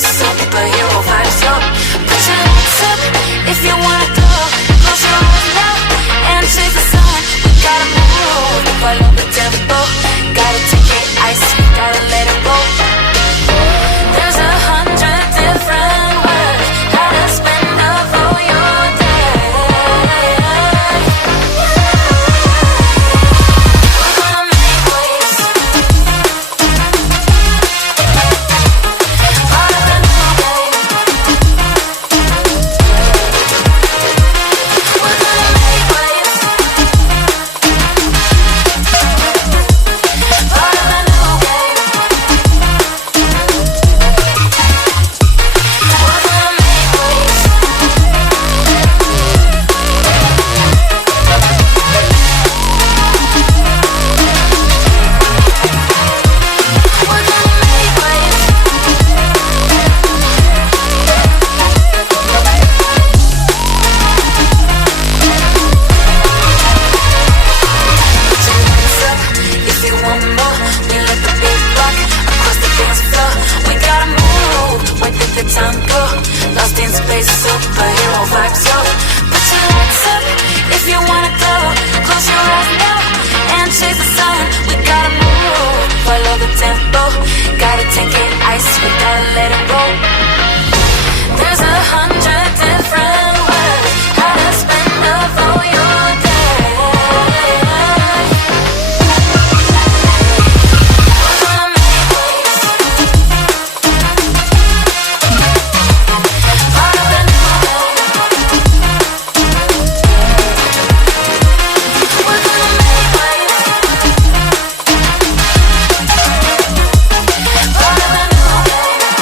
space, superhero vibes, yo. Put your hands up if you wanna go. Close your eyes now and chase the sun. We gotta move, follow the tempo. Gotta take it ice, gotta let it go. There's 100 different ways how to spend up all your day. We're gonna make waves. Part of the new game. We're gonna make waves. Part of the new game. We're gonna make waves. We're gonna make waves. Put your hands up if you want more. We let the beat rock across the dance floor. We gotta move, where did the time go? Lost in space, superhero vibes, yo. Put your hands up if you wanna go. Close your eyes now and chase the sun. We gotta move, follow the tempo. Gotta take it ice, we gotta let it go. There's 100 different ways how to spend up all your day. We're gonna make waves. Part of the new game. We're gonna make waves. Part of the new game.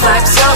vibes up.